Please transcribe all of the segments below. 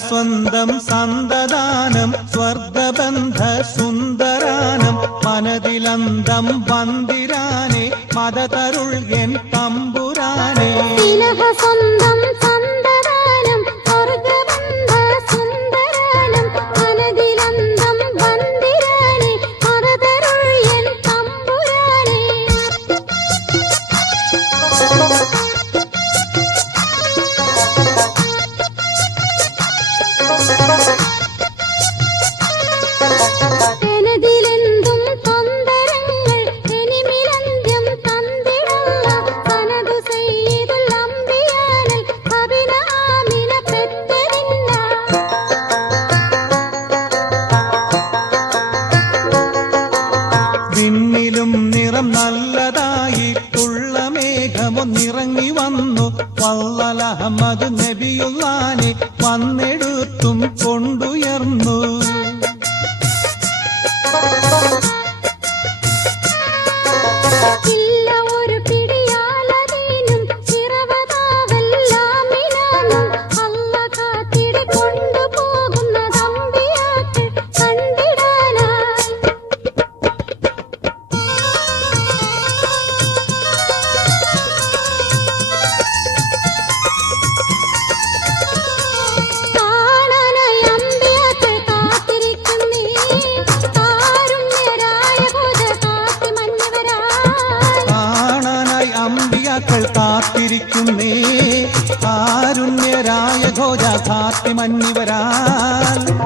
സ്വന്തം സന്തദാനം സ്വർഗബന്ധ സുന്ദരാനം മനതിലന്തം വന്ദിരാനെ മതതരുൾ എൻ തമ്പുരാനെ സ്നേഹ സ്വന്തം മേഘമൊന്നിറങ്ങി വന്നു. വള്ളലഹമ്മദ് നബിയുള്ളാനെ വന്നെടുത്തും കൊണ്ടുയർന്നു. കാത്തിരിക്കുന്നേ. കാരുണ്യരായ ഘോജ കാത്തി മന്നിവരാൽ.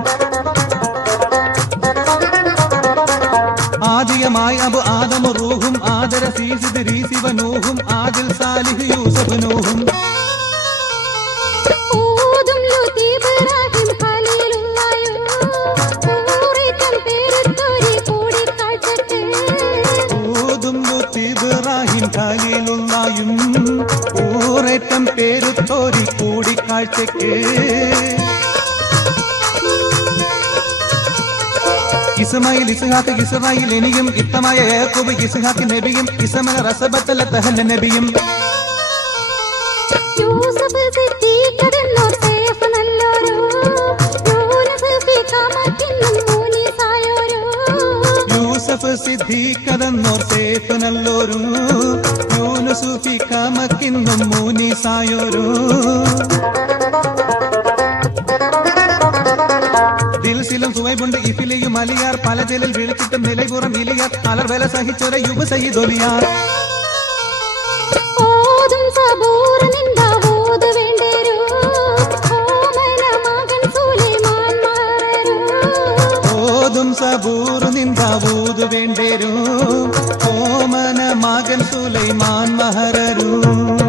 ആദമ അബു ആദമു റൂഹും ആദര സീസിദ് രീസിവനൂഹും ആദിൽ സാലിഹ് യൂസഫ് നൂഹും. ഖലീലുള്ളായും ഊറേറ്റം പേരുത്തോരി കൂടിക്കാഴ്ചക്ക് ഇസ്മായിൽ ഇസ്ഹാക്ക് ഇസ്രായിൽ എനിയും ഇത്തമായ യാക്കൂബ് ഇസ്ഹാക്ക് നബിയും ഇസ്മല റസബത്തല തഹല നബിയും. യൂസഫ് സിദ്ദീഖതെന്നോർ സേഫ് നല്ലോരും. യൂനുസുഫി കാമക്കിന്നും മൂനീസായോരും ദിൽസിലും സുവൈബുണ്ട് ഇഫിലെയും അലിയാർ. പലതിലിൽ വിളിച്ചിട്ടും നിലപുറം ഇലിയാർ. അലർവേല സഹിച്ചൊര യുവ സഹിതൊലിയാർ. ഓതും സബൂർ നിന്ദ വേണ്ടേരോ. ഓതും സബൂർ നിന്ദാവൂത് சுலைமான் மஹரரும்